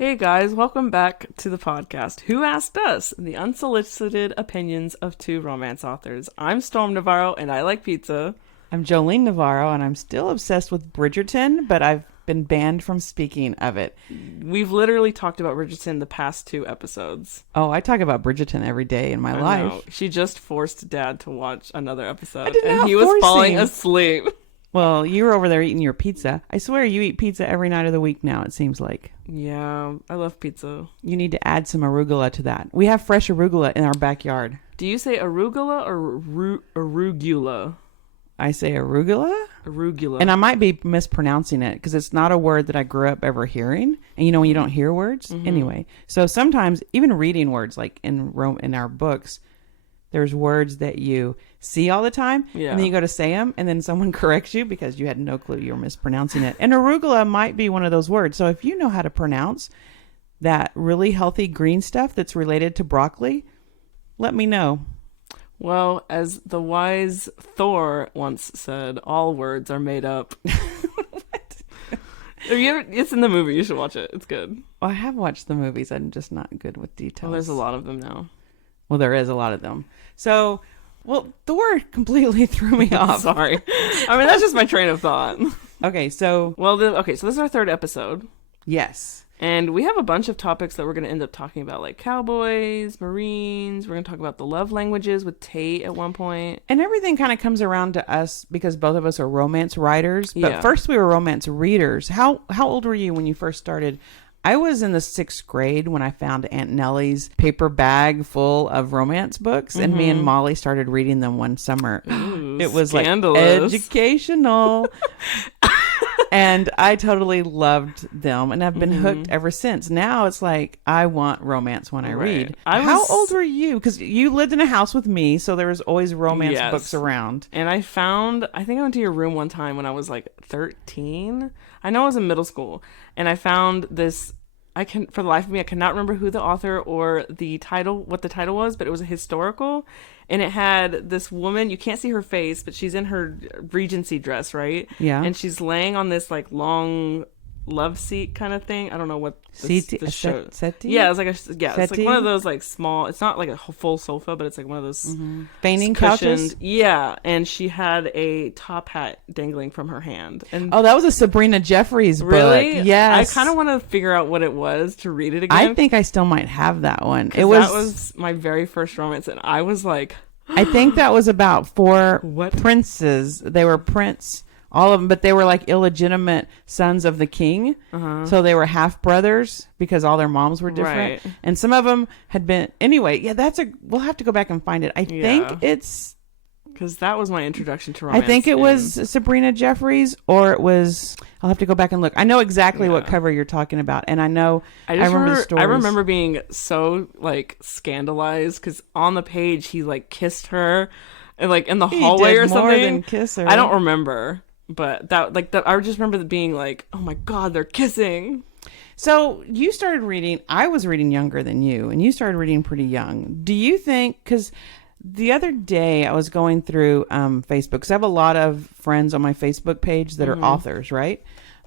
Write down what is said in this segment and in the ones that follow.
Hey guys, welcome back to the podcast. Who Asked Us? The unsolicited opinions of two romance authors. I'm Storm Navarro and I like pizza. I'm Jolene Navarro and I'm still obsessed with Bridgerton, but I've been banned from speaking of it. We've literally talked about Bridgerton the past 2 episodes. Oh, I talk about Bridgerton every day in my life. Know. She just forced Dad to watch another episode and he was falling asleep. Well, you were over there eating your pizza. I swear you eat pizza every night of the week now, it seems like. Yeah, I love pizza. You need to add some arugula to that. We have fresh arugula in our backyard. Do you say arugula or arugula? I say arugula. Arugula. And I might be mispronouncing it because it's not a word that I grew up ever hearing. And you know when you don't hear words? Mm-hmm. Anyway, so sometimes even reading words like in our books, there's words that you see all the time, and then you go to say them, and then someone corrects you because you had no clue you were mispronouncing it. And arugula might be one of those words. So if you know how to pronounce that really healthy green stuff that's related to broccoli, let me know. Well, as the wise Thor once said, all words are made up. What? It's in the movie. You should watch it. It's good. Well, I have watched the movies. I'm just not good with details. Well, there's a lot of them now. Well, there is a lot of them. So, Thor completely threw me off. Sorry. I mean, that's just my train of thought. Okay, so... so this is our 3rd episode. Yes. And we have a bunch of topics that we're going to end up talking about, like cowboys, Marines. We're going to talk about the love languages with Tate at one point. And everything kind of comes around to us because both of us are romance writers. But first we were romance readers. How old were you when you first started? I was in the 6th grade when I found Aunt Nellie's paper bag full of romance books, and me and Molly started reading them one summer. Ooh, it was scandalous. Like educational. And I totally loved them, and I've been hooked ever since. Now it's like I want romance when I read. How old were you? Because you lived in a house with me, so there was always romance books around. And I think I went to your room one time when I was like 13. I know I was in middle school, and I found this. For the life of me, I cannot remember who the author or what the title was, but it was a historical, and it had this woman. You can't see her face, but she's in her Regency dress, right? Yeah. And she's laying on this like long love seat kind of thing. I don't know what the show. Settee? Yeah, it's like it's like one of those like small. It's not like a full sofa, but it's like one of those fainting couches. Yeah, and she had a top hat dangling from her hand. And that was a Sabrina Jeffries book. Really? Yes. I kind of want to figure out what it was to read it again. I think I still might have that one. That was my very first romance, and I was like, I think that was about 4 princes. They were prince. All of them, but they were like illegitimate sons of the king. So they were half brothers because all their moms were different. Right. And some of them had been, anyway, we'll have to go back and find it. I think it's, because that was my introduction to romance. I think it was Sabrina Jeffries, or it was, I'll have to go back and look. I know exactly what cover you're talking about. And I remember the stories. I remember being so like scandalized because on the page he like kissed her and like in the hallway or something. More than kiss her. I don't remember. But I just remember being like, oh my God, they're kissing. So you started reading, I was reading younger than you, and you started reading pretty young. Do you think, because the other day I was going through Facebook, because I have a lot of friends on my Facebook page that are authors, right?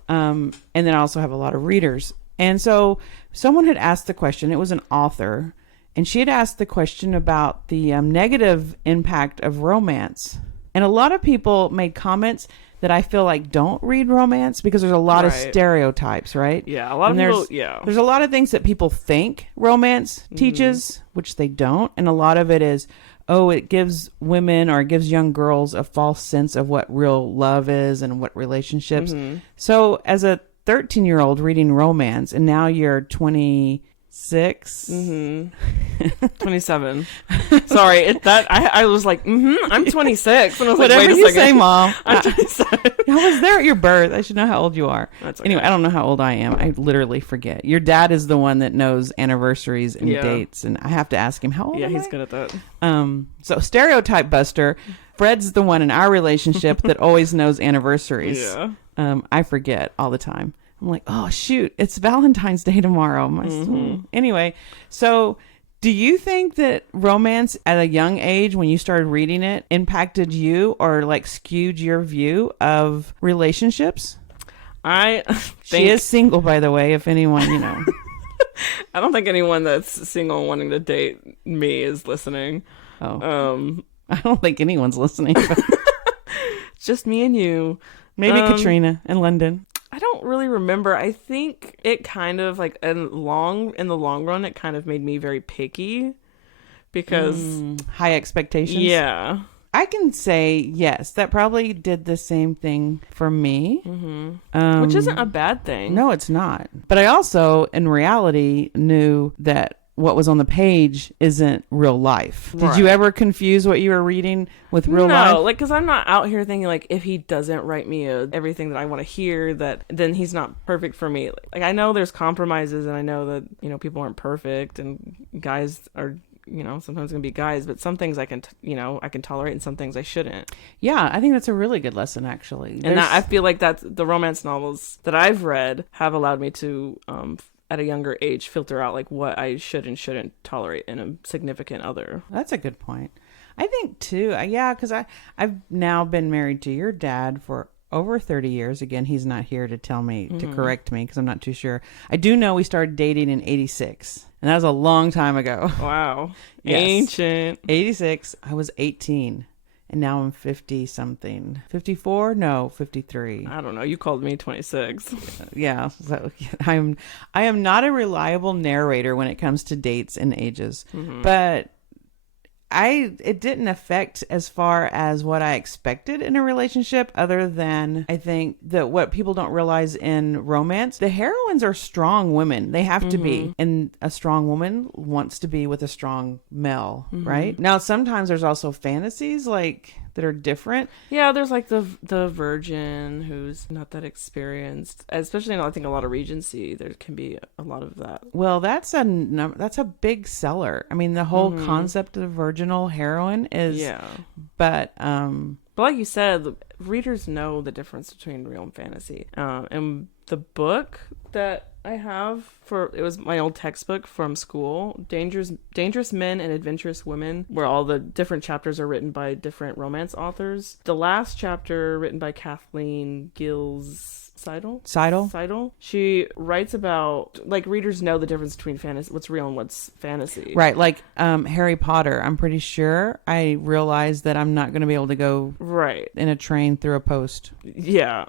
And then I also have a lot of readers. And so someone had asked the question, it was an author, and she had asked the question about the negative impact of romance. And a lot of people made comments that I feel like don't read romance because there's a lot of stereotypes, right? Yeah, a lot of people, There's a lot of things that people think romance teaches, which they don't. And a lot of it is, it gives women or it gives young girls a false sense of what real love is and what relationships. So as a 13-year-old reading romance, and now you're 26. 27. Sorry, I was like, I'm 26. And I was whatever like, wait a you second. say, Mom. I'm 27. I was there at your birth. I should know how old you are. That's okay. Anyway, I don't know how old I am. I literally forget. Your dad is the one that knows anniversaries and dates, and I have to ask him how old. Yeah, am he's I? good at that. So stereotype buster. Fred's the one in our relationship that always knows anniversaries. Yeah. I forget all the time. I'm like, oh shoot, it's Valentine's Day tomorrow. Anyway, so do you think that romance at a young age, when you started reading it, impacted you or like skewed your view of relationships? I think she is single, by the way, if anyone, I don't think anyone that's single and wanting to date me is listening. Oh, I don't think anyone's listening. But It's just me and you. maybe Katrina in London. I don't really remember. I think it kind of like in the long run, it kind of made me very picky because High expectations. yeah. I can say yes. That probably did the same thing for me. Which isn't a bad thing. No, it's not. But I also, in reality, knew that what was on the page isn't real life. Did you ever confuse what you were reading with real life? No, like, because I'm not out here thinking, like, if he doesn't write me everything that I want to hear, that then he's not perfect for me. Like, I know there's compromises, and I know that, you know, people aren't perfect, and guys are, you know, sometimes going to be guys, but some things I can, I can tolerate, and some things I shouldn't. Yeah, I think that's a really good lesson, actually. And I feel like that's the romance novels that I've read have allowed me to, at a younger age, filter out like what I should and shouldn't tolerate in a significant other. That's a good point. I think too, yeah, because I've now been married to your dad for over 30 years. Again, he's not here to tell me, to correct me, because I'm not too sure. I do know we started dating in 86, and that was a long time ago. Wow. Yes. Ancient. 86, I was 18. And now I'm 50 something. 54? No, 53. I don't know. You called me 26. Yeah. So I am not a reliable narrator when it comes to dates and ages. But it didn't affect as far as what I expected in a relationship, other than I think that what people don't realize in romance, the heroines are strong women. They have to be. And a strong woman wants to be with a strong male, right? Now, sometimes there's also fantasies like that are different. Yeah, there's like the virgin who's not that experienced, especially in I think a lot of Regency. There can be a lot of that. Well, that's a big seller. I mean, the whole concept of the virginal heroine is but like you said, readers know the difference between real and fantasy. And the book that I have it was my old textbook from school, Dangerous Men and Adventurous Women, where all the different chapters are written by different romance authors. The last chapter written by Kathleen Gills Seidel. She writes about, like, readers know the difference between fantasy, what's real and what's fantasy. Right, like Harry Potter. I'm pretty sure I realized that I'm not going to be able to go in a train through a post. Yeah.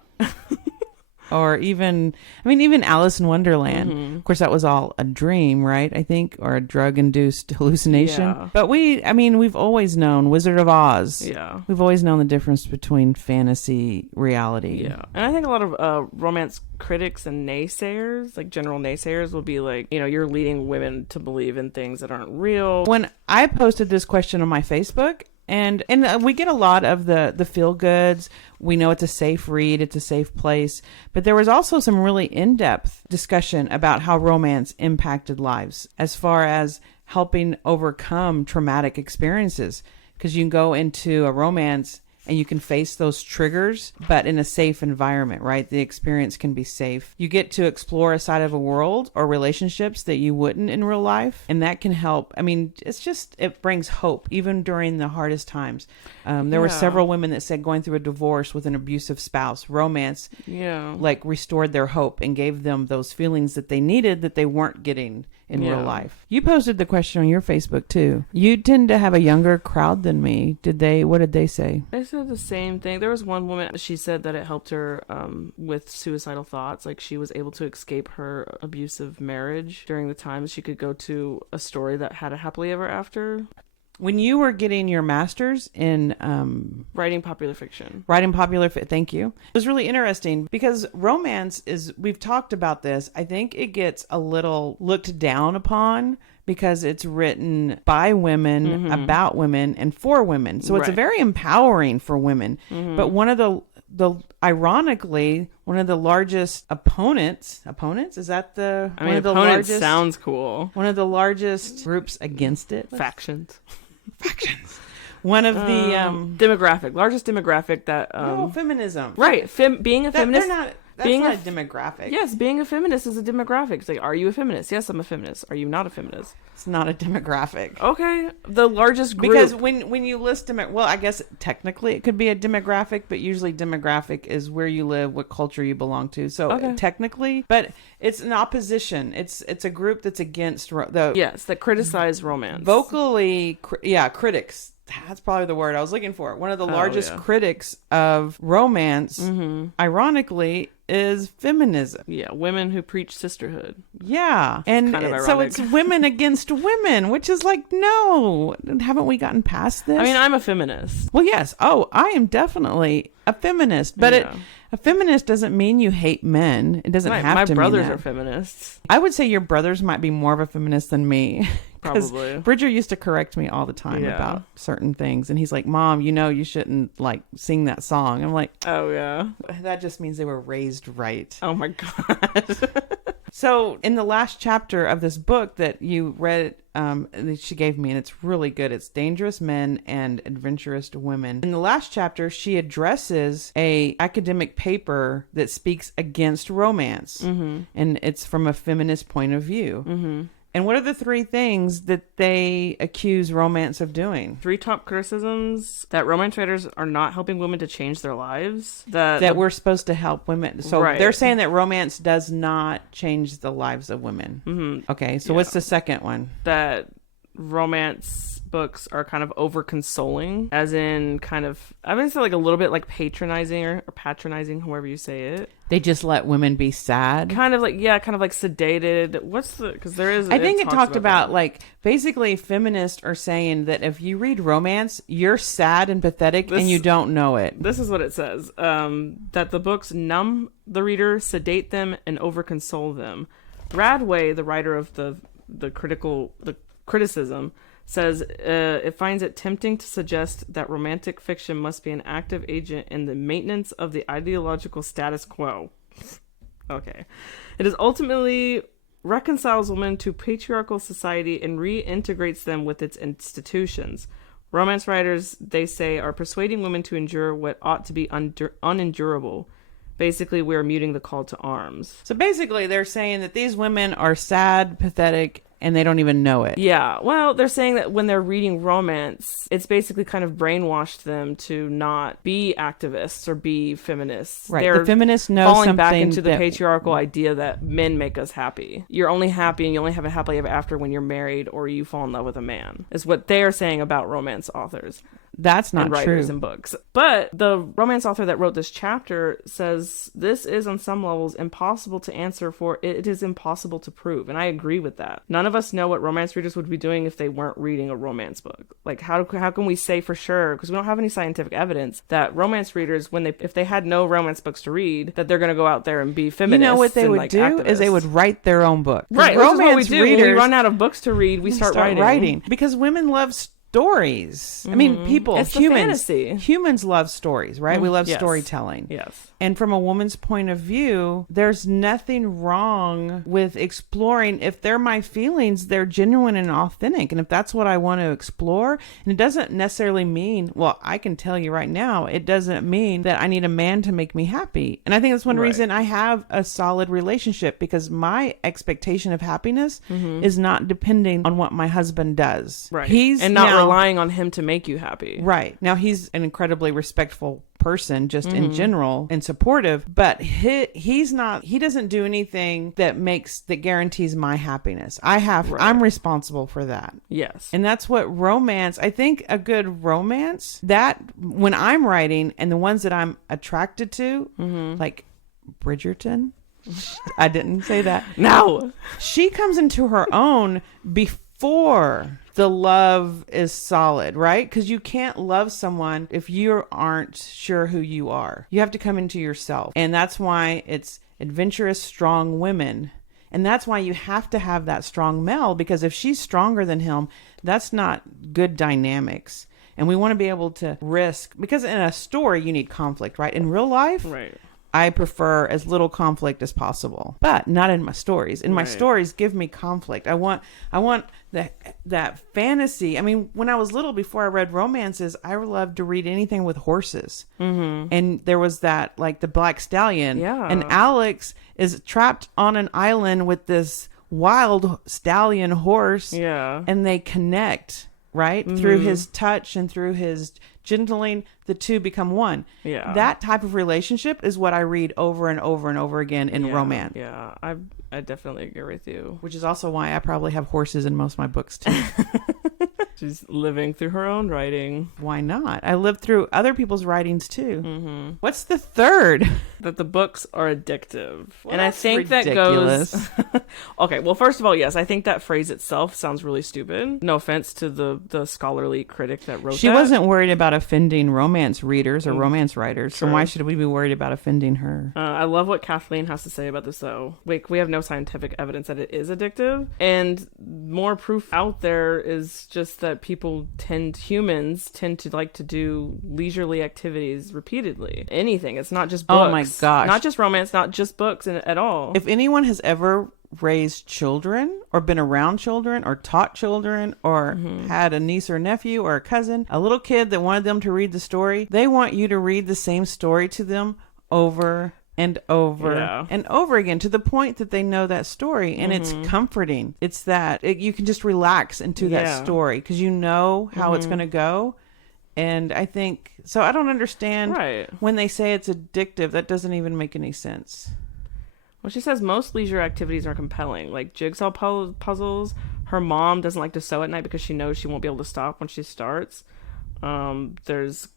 Or even Alice in Wonderland. Of course, that was all a dream, right? I think, or a drug-induced hallucination. Yeah. But we've always known Wizard of Oz. Yeah. We've always known the difference between fantasy, reality. Yeah. And I think a lot of romance critics and naysayers, like general naysayers, will be like, you're leading women to believe in things that aren't real. When I posted this question on my Facebook, and we get a lot of the feel goods. We know it's a safe read. It's a safe place. But there was also some really in-depth discussion about how romance impacted lives as far as helping overcome traumatic experiences. Because you can go into a romance and you can face those triggers, but in a safe environment, right? The experience can be safe. You get to explore a side of a world or relationships that you wouldn't in real life. And that can help. I mean, it brings hope, even during the hardest times. There were several women that said going through a divorce with an abusive spouse, romance, like restored their hope and gave them those feelings that they needed that they weren't getting in real life. You posted the question on your Facebook too. You tend to have a younger crowd than me. What did they say? They said the same thing. There was one woman, she said that it helped her with suicidal thoughts. Like, she was able to escape her abusive marriage during the times she could go to a story that had a happily ever after. When you were getting your master's in writing popular fiction. Thank you. It was really interesting because romance we've talked about this. I think it gets a little looked down upon because it's written by women, about women, and for women. So it's very empowering for women. But one of the ironically, one of the largest opponents, is that one of the largest, sounds cool. One of the largest groups against it. Factions. One of the largest demographic that feminism. Right. Being a feminist. That's being not a a demographic. Yes, being a feminist is a demographic. It's like, are you a feminist? Yes, I'm a feminist. Are you not a feminist? It's not a demographic. Okay, the largest group. Because when you list well, I guess technically it could be a demographic, but usually demographic is where you live, what culture you belong to. So technically, but it's an opposition. It's a group that's against that criticize romance. Vocally, critics. That's probably the word I was looking for. One of the largest critics of romance, ironically, is feminism. Yeah, women who preach sisterhood. Yeah. And so it's women against women, which is like, no, haven't we gotten past this? I mean, I'm a feminist. Well, yes. Oh, I am definitely a feminist, but a feminist doesn't mean you hate men. It doesn't have to mean that. My brothers are feminists. I would say your brothers might be more of a feminist than me. Probably. Bridger used to correct me all the time about certain things. And he's like, Mom, you shouldn't like sing that song. I'm like, oh yeah. That just means they were raised right. Oh my God. So in the last chapter of this book that you read, that she gave me, and it's really good. It's Dangerous Men and Adventurous Women. In the last chapter, she addresses a academic paper that speaks against romance. And it's from a feminist point of view. And what are the 3 things that they accuse romance of doing? 3 top criticisms: that romance writers are not helping women to change their lives. That we're supposed to help women. So they're saying that romance does not change the lives of women. Okay, so what's the second one? That romance books are kind of over consoling, as in kind of, I would say like a little bit like patronizing or patronizing, however you say it. They just let women be sad. Kind of like sedated. Because there is. I think it talked about like basically feminists are saying that if you read romance, you're sad and pathetic and you don't know it. This is what it says: that the books numb the reader, sedate them, and over console them. Radway, the writer of the criticism, says it finds it tempting to suggest that romantic fiction must be an active agent in the maintenance of the ideological status quo. Okay. It is ultimately reconciles women to patriarchal society and reintegrates them with its institutions. Romance writers, they say, are persuading women to endure what ought to be unendurable. Basically, we're muting the call to arms. So basically, they're saying that these women are sad, pathetic, and they don't even know it. Yeah. Well, they're saying that when they're reading romance, it's basically kind of brainwashed them to not be activists or be feminists. Right. They're the feminists know falling something back into the patriarchal idea that men make us happy. You're only happy and you only have a happily ever after when you're married or you fall in love with a man, is what they're saying about romance authors. That's not and writers true. and books. But the romance author that wrote this chapter says this is on some levels impossible to answer, for it is impossible to prove. And I agree with that. None of us know what romance readers would be doing if they weren't reading a romance book. Like how can we say for sure, because we don't have any scientific evidence, that romance readers, if they had no romance books to read, that they're going to go out there and be feminists. You know what they and, would do activists. is they would write their own book. Right. Romance Which is what we do. readers, When we run out of books to read, we start writing. Because women love stories. I mean, humans love stories, right? We love storytelling. Yes. And from a woman's point of view, there's nothing wrong with exploring. If they're my feelings, they're genuine and authentic. And if that's what I want to explore, and it doesn't necessarily mean, well, I can tell you right now, it doesn't mean that I need a man to make me happy. And I think that's one reason I have a solid relationship, because my expectation of happiness is not depending on what my husband does. Right. He's and not relying on him to make you happy. Right. Now, he's an incredibly respectful person just in general and supportive, but he doesn't do anything that guarantees my happiness. I'm responsible for that. Yes. And that's what romance, I think a good romance, that when I'm writing and the ones that I'm attracted to, like Bridgerton, I didn't say that. No. She comes into her own before the love is solid, right? Because you can't love someone if you aren't sure who you are. You have to come into yourself. And that's why it's adventurous, strong women. And that's why you have to have that strong male, because if she's stronger than him, that's not good dynamics. And we want to be able to risk, because in a story, you need conflict, right? In real life, right. I prefer as little conflict as possible, but not in my stories. In my stories, give me conflict. I want that fantasy. I mean, when I was little, before I read romances, I loved to read anything with horses. Mm-hmm. And there was that, like the Black Stallion. Yeah. And Alex is trapped on an island with this wild stallion horse. Yeah. And they connect, right? Mm-hmm. Through his touch and through his gentling, the two become one. Yeah. That type of relationship is what I read over and over and over again in romance. Yeah. I definitely agree with you. Which is also why I probably have horses in most of my books too. She's living through her own writing. Why not? I lived through other people's writings too. Mm-hmm. What's the third? That the books are addictive. Well, and I think ridiculous. That goes... Okay, well, first of all, yes, I think that phrase itself sounds really stupid. No offense to the scholarly critic that wrote She that. wasn't worried about offending romance readers or romance writers, so why should we be worried about offending her? I love what Kathleen has to say about this, though. Like, we have no scientific evidence that it is addictive, and more proof out there is just that humans tend to like to do leisurely activities repeatedly. Anything. It's not just books. Oh my gosh. Not just romance, not just books at all. If anyone has ever raised children or been around children or taught children or had a niece or nephew or a cousin, a little kid that wanted them to read the story, they want you to read the same story to them over and over and over again to the point that they know that story, and it's comforting. It's that you can just relax into that story because you know how it's going to go. And I think so. I don't understand when they say it's addictive. That doesn't even make any sense. Well, she says most leisure activities are compelling, like jigsaw puzzles. Her mom doesn't like to sew at night because she knows she won't be able to stop when she starts. There's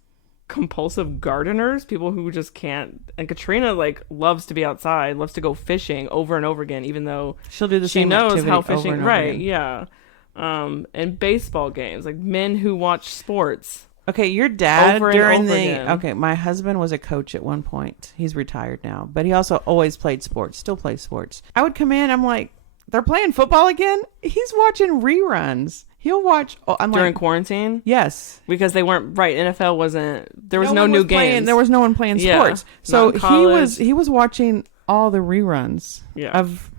compulsive gardeners, people who just can't. And Katrina loves to be outside, loves to go fishing over and over again, even though she'll do the she same knows activity how fishing over and over again. Yeah. And baseball games, like men who watch sports. Okay, your dad again. Okay, my husband was a coach at one point. He's retired now, but he also always played sports, still plays sports. I would come in, I'm like, they're playing football again? He's watching reruns. He'll watch during quarantine? Yes. Because they weren't NFL wasn't there was no new games. There was no one playing sports. So he was watching all the reruns of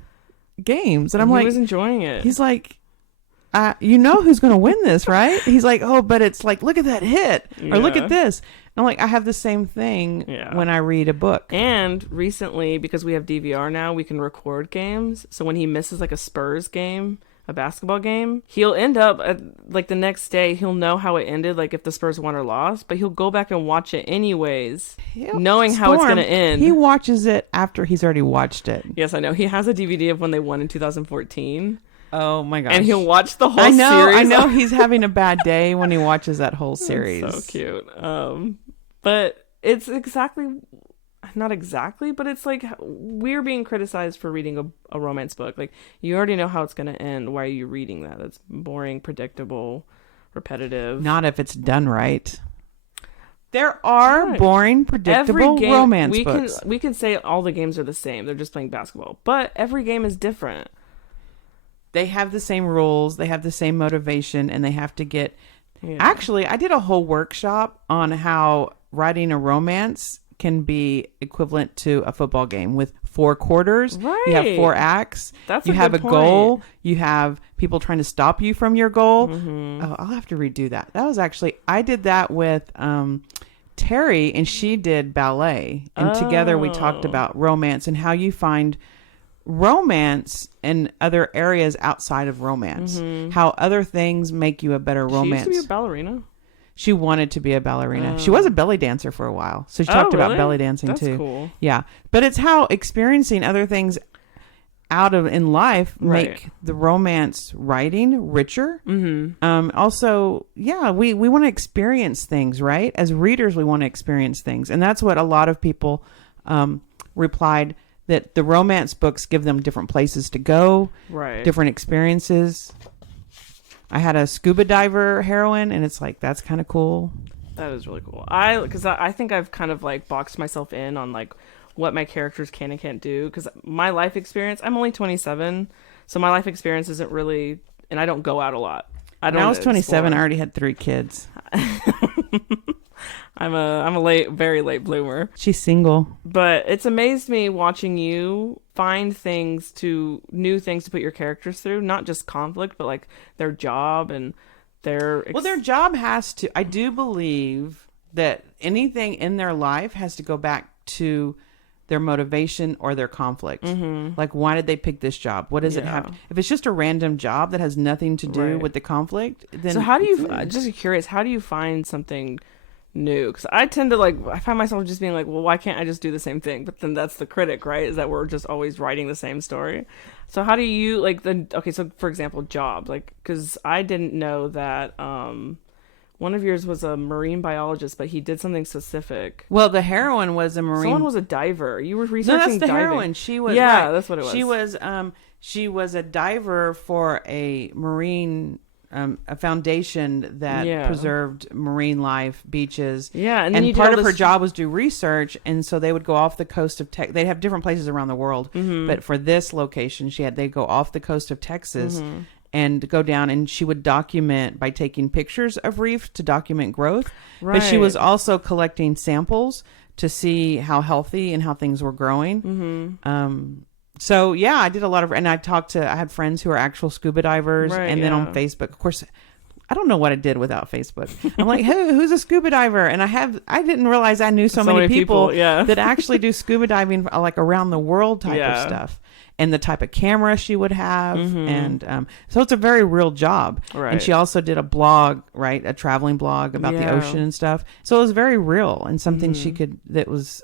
games. And I'm like, he was enjoying it. He's like, you know who's going to win this, right? He's like, oh, but it's like, look at that hit. Or look at this. And I'm like, I have the same thing when I read a book. And recently, because we have DVR now, we can record games. So when he misses like a Spurs game, a basketball game, he'll end up the next day, he'll know how it ended, like if the Spurs won or lost, but he'll go back and watch it anyways, knowing how it's going to end. He watches it after he's already watched it. Yes, I know. He has a DVD of when they won in 2014. Oh my gosh. And he'll watch the whole series. I know he's having a bad day when he watches that whole series. So cute. But it's not exactly, but it's like we're being criticized for reading a romance book. Like, you already know how it's going to end. Why are you reading that? It's boring, predictable, repetitive. Not if it's done right. There are boring, predictable romance books. We can say all the games are the same. They're just playing basketball. But every game is different. They have the same rules, they have the same motivation, and they have to get... Yeah. Actually, I did a whole workshop on how writing a romance can be equivalent to a football game with 4 quarters. Right. You have 4 acts. That's you have a point. goal. You have people trying to stop you from your goal. Mm-hmm. Oh, I'll have to redo that. That was actually... I did that with Terry, and she did ballet. And together we talked about romance and how you find... romance in other areas outside of romance. Mm-hmm. How other things make you a better romance. She used to be a ballerina. She wanted to be a ballerina. She was a belly dancer for a while. So she talked about belly dancing too. That's cool. Yeah. But it's how experiencing other things in life make the romance writing richer. Mm-hmm. Also, we want to experience things, right? As readers, we want to experience things. And that's what a lot of people replied, that the romance books give them different places to go, different experiences. I had a scuba diver heroine, and it's like, that's kind of cool. That is really cool. Because I think I've kind of like boxed myself in on like what my characters can and can't do. Because my life experience, I'm only 27, so my life experience isn't really, and I don't go out a lot. When I was 27, I already had 3 kids. I'm a very late bloomer. She's single. But it's amazed me watching you find new things to put your characters through, not just conflict, but like their job and their job has to, I do believe that anything in their life has to go back to their motivation or their conflict. Like, why did they pick this job? What does it have? If it's just a random job that has nothing to do with the conflict, then... So how do you, just curious, how do you find something new? Because I tend to I find myself just being like, well, why can't I just do the same thing? But then that's the critic, right? Is that we're just always writing the same story. So how do you, okay, so for example, jobs, because I didn't know that, one of yours was a marine biologist, but he did something specific. Well, the heroine was a marine. Someone was a diver. You were researching diving. No, that's the heroine. She was. Yeah, right. That's what it was. She was a diver for a marine, a foundation that preserved marine life, beaches. Yeah, and part of her job was do research, and so they would go off the coast of Texas. They'd have different places around the world, but for this location, they'd go off the coast of Texas. And go down, and she would document by taking pictures of reef to document growth. Right. But she was also collecting samples to see how healthy and how things were growing. So yeah, I did a lot of, and I had friends who are actual scuba divers, and then on Facebook, of course, I don't know what I did without Facebook. I'm like, who's a scuba diver? And I didn't realize I knew so many people that actually do scuba diving, like around the world type of stuff. And the type of camera she would have. And so it's a very real job. Right. And she also did a blog, right? A traveling blog about the ocean and stuff. So it was very real and something that was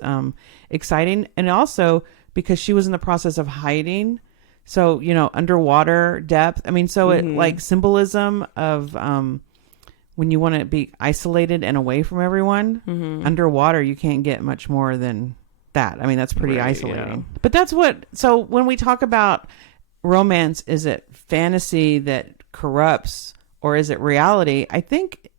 exciting. And also because she was in the process of hiding. So, underwater depth. I mean, so it like symbolism of when you want to be isolated and away from everyone, underwater, you can't get much more than that. I mean, that's pretty isolating. But that's so when we talk about romance, is it fantasy that corrupts or is it reality? I think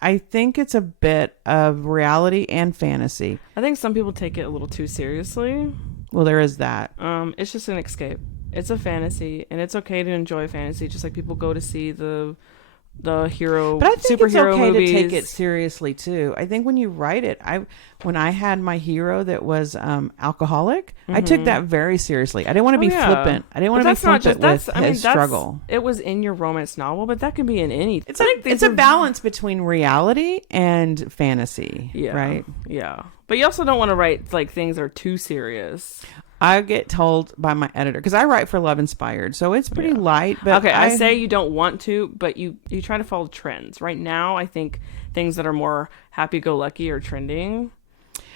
it's a bit of reality and fantasy. I think some people take it a little too seriously. Well, there is that. It's just an escape. It's a fantasy, and it's okay to enjoy fantasy, just like people go to see the hero, but I think superhero it's okay movies. To take it seriously too. I think when you write it, when I had my hero that was alcoholic, I took that very seriously. I didn't want to be flippant. I didn't want to be flippant with his struggle. It was in your romance novel, but that can be in any. It's a balance between reality and fantasy. Yeah, right. Yeah, but you also don't want to write things that are too serious. I get told by my editor, because I write for Love Inspired, so it's pretty light. But okay, I say you don't want to, but you try to follow trends. Right now, I think things that are more happy-go-lucky are trending.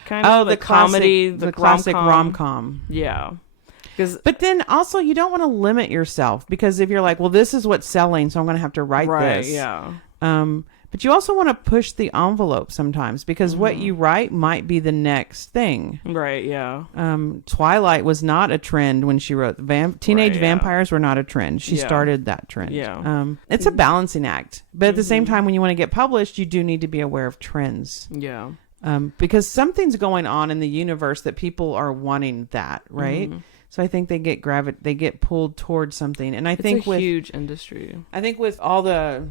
Kind of the comedy, the classic rom-com. Yeah. But then also you don't want to limit yourself, because if you're like, well, this is what's selling, so I'm going to have to write this. Yeah. But you also want to push the envelope sometimes, because what you write might be the next thing. Right, yeah. Twilight was not a trend when she wrote. Teenage vampires were not a trend. She started that trend. Yeah. It's a balancing act. But at the same time, when you want to get published, you do need to be aware of trends. Yeah. Because something's going on in the universe that people are wanting that, right? So I think they get pulled towards something. And I think it's a huge industry. I think with all the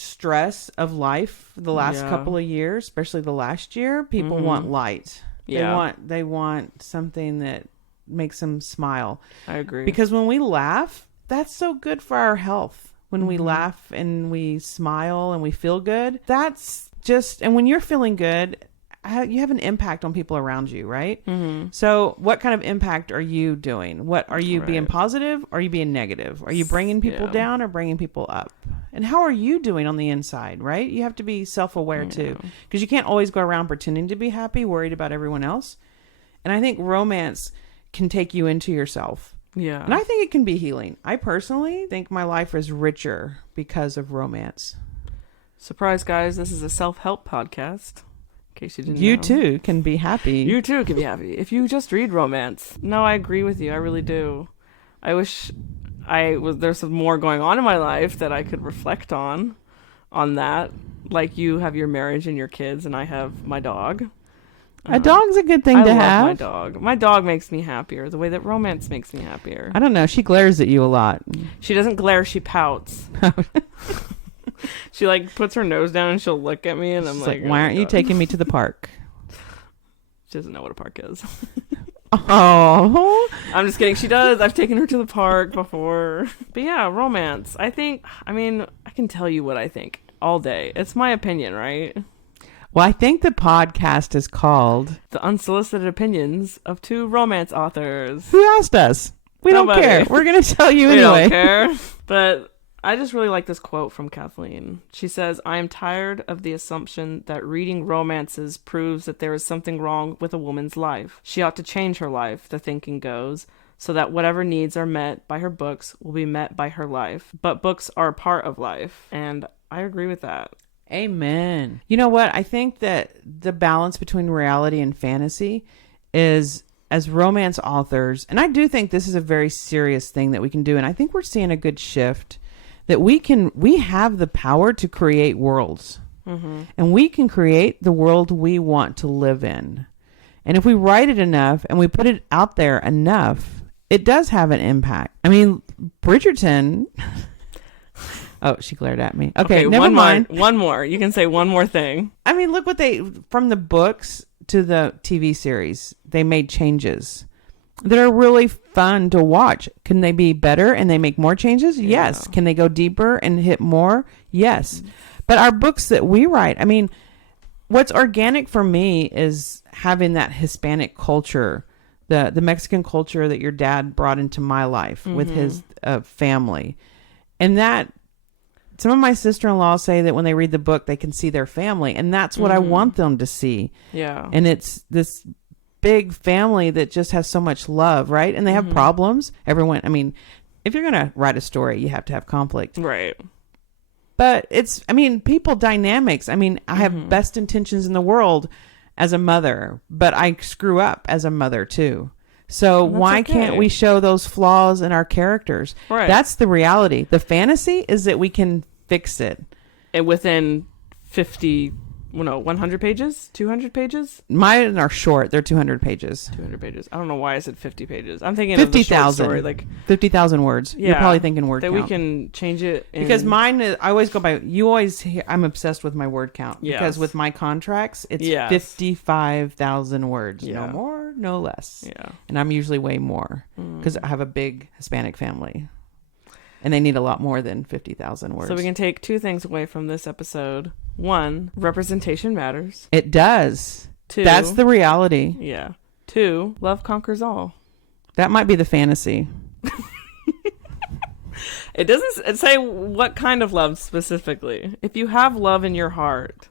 stress of life the last couple of years, especially the last year, people want light. They want something that makes them smile. I agree. Because when we laugh, that's so good for our health. When we laugh and we smile and we feel good, that's just, and when you're feeling good, you have an impact on people around you, right? So what kind of impact are you doing? What are you being positive? Or are you being negative? Are you bringing people down or bringing people up? And how are you doing on the inside, right? You have to be self-aware too, because you can't always go around pretending to be happy, worried about everyone else. And I think romance can take you into yourself. Yeah. And I think it can be healing. I personally think my life is richer because of romance. Surprise, guys. This is a self-help podcast. In case you didn't know. You too can be happy. You too can be happy if you just read romance. No, I agree with you. I really do. I wish there's some more going on in my life that I could reflect on that. Like you have your marriage and your kids, and I have my dog. A dog's a good thing to have. I love my dog. My dog makes me happier the way that romance makes me happier. I don't know. She glares at you a lot. She doesn't glare. She pouts. She like puts her nose down and she'll look at me, and I'm She's like, like, why oh my aren't you God. taking me to the park? She doesn't know what a park is. Oh, I'm just kidding. She does. I've taken her to the park before. But yeah, romance. I can tell you what I think all day. It's my opinion, right? well, I think the podcast is called The unsolicited opinions of two romance authors. Who Asked Us? We Nobody. don't care. We're going to tell you We anyway. don't care. But I just really like this quote from Kathleen. She says, I am tired of the assumption that reading romances proves that there is something wrong with a woman's life. She ought to change her life, the thinking goes, so that whatever needs are met by her books will be met by her life. But books are a part of life, and I agree with that. Amen. You know what? I think that the balance between reality and fantasy is, as romance authors, and I do think this is a very serious thing that we can do, and I think we're seeing a good shift, that we have the power to create worlds. Mm-hmm. And we can create the world we want to live in. And if we write it enough and we put it out there enough, it does have an impact. I mean, Bridgerton... Oh, she glared at me. Okay, never mind. One more. You can say one more thing. I mean, look what from the books to the TV series, they made changes that are really fun to watch. Can they be better and they make more changes? Yeah. Yes. Can they go deeper and hit more? Yes. But our books that we write, I mean, what's organic for me is having that Hispanic culture, the Mexican culture that your dad brought into my life with his family. And that, some of my sister-in-law say that when they read the book, they can see their family. And that's what I want them to see. Yeah. And it's this big family that just has so much love, right? And they have problems. Everyone, I mean, if you're going to write a story, you have to have conflict. Right. But it's, I mean, people dynamics. I mean, I have best intentions in the world as a mother, but I screw up as a mother too. So why can't we show those flaws in our characters? Right. That's the reality. The fantasy is that we can fix it. And within 100 pages? 200 pages? Mine are short. They're 200 pages. 200 pages. I don't know why I said 50 pages. I'm thinking 50,000. Of the short story, like 50,000 words. Yeah, you're probably thinking word count. That we can change it. Because mine is, I always go by, you always hear, I'm obsessed with my word count. Yes. Because with my contracts, it's 55,000 words. Yeah. No more, no less. Yeah. And I'm usually way more because I have a big Hispanic family. And they need a lot more than 50,000 words. So we can take two things away from this episode. One, representation matters. It does. Two, that's the reality. Yeah. Two, love conquers all. That might be the fantasy. It doesn't say what kind of love specifically. If you have love in your heart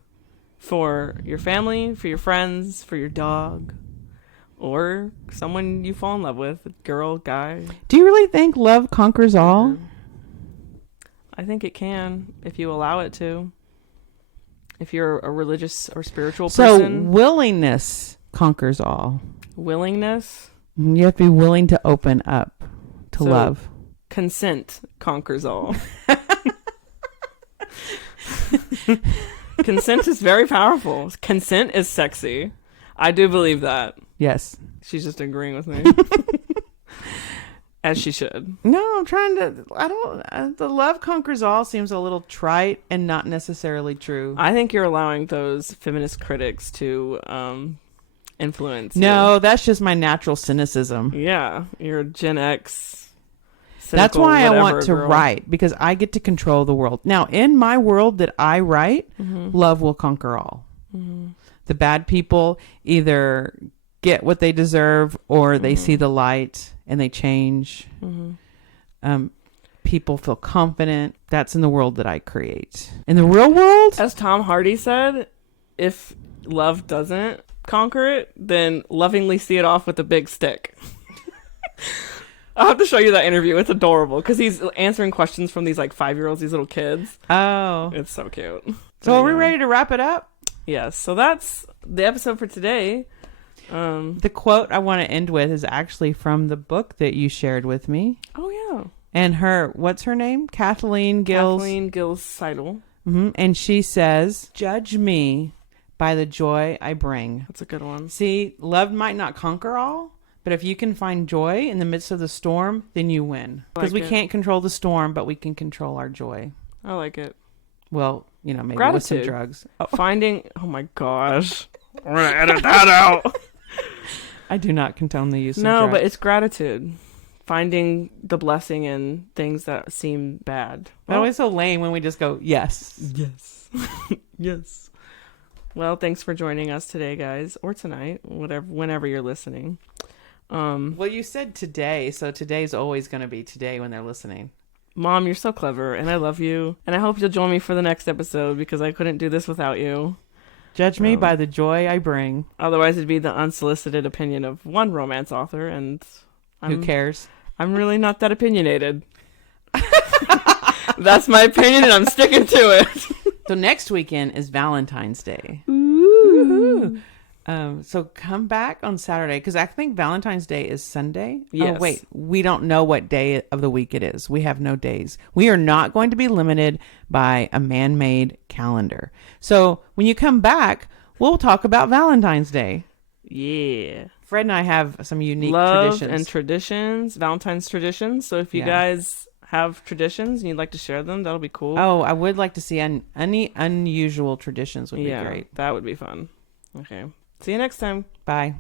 for your family, for your friends, for your dog, or someone you fall in love with, girl, guy. Do you really think love conquers all? I think it can, if you allow it to. If you're a religious or spiritual person. So willingness conquers all. Willingness? You have to be willing to open up to love. Consent conquers all. Consent is very powerful. Consent is sexy. I do believe that. Yes. She's just agreeing with me. As she should. No, I'm trying to, the love conquers all seems a little trite and not necessarily true. I think you're allowing those feminist critics to influence No, you. that's just my natural cynicism. Yeah, you're Gen X. That's why I want to write, because I get to control the world. Now, in my world that I write, love will conquer all. The bad people either get what they deserve or they see the light and they change. People feel confident. That's in the world that I create. In the real world, as Tom Hardy said, if love doesn't conquer it, then lovingly see it off with a big stick. I'll have to show you that interview. It's adorable because he's answering questions from these like 5-year-olds, these little kids. Oh, it's so cute. So are we ready to wrap it up? Yes. So that's the episode for today. The quote I want to end with is actually from the book that you shared with me. Oh yeah. And what's her name? Kathleen Gills Seidel. And she says, "Judge me by the joy I bring." That's a good one. See, love might not conquer all, but if you can find joy in the midst of the storm, then you win. Because we can't control the storm, but we can control our joy. I like it. Well, maybe with some Gratitude. drugs. Oh, Oh my gosh. We're going to edit that out. I do not condone the use of No, drugs. but it's gratitude. Finding the blessing in things that seem bad. It's always so lame when we just go, yes. Yes. Yes. Well, thanks for joining us today, guys, or tonight, whenever you're listening. Well, you said today, so today's always going to be today when they're listening. Mom, you're so clever, and I love you. And I hope you'll join me for the next episode because I couldn't do this without you. Judge me by the joy I bring. Otherwise, it'd be the unsolicited opinion of one romance author, and Who cares? I'm really not that opinionated. That's my opinion, and I'm sticking to it. So next weekend is Valentine's Day. Ooh. So come back on Saturday because I think Valentine's Day is Sunday. Yes. Oh, wait, we don't know what day of the week it is. We have no days. We are not going to be limited by a man-made calendar. So when you come back, we'll talk about Valentine's Day. Yeah. Fred and I have some unique Love traditions. and traditions, Valentine's traditions. So if you guys have traditions and you'd like to share them, that'll be cool. Oh, I would like to see any unusual traditions would be great. That would be fun. Okay. See you next time. Bye.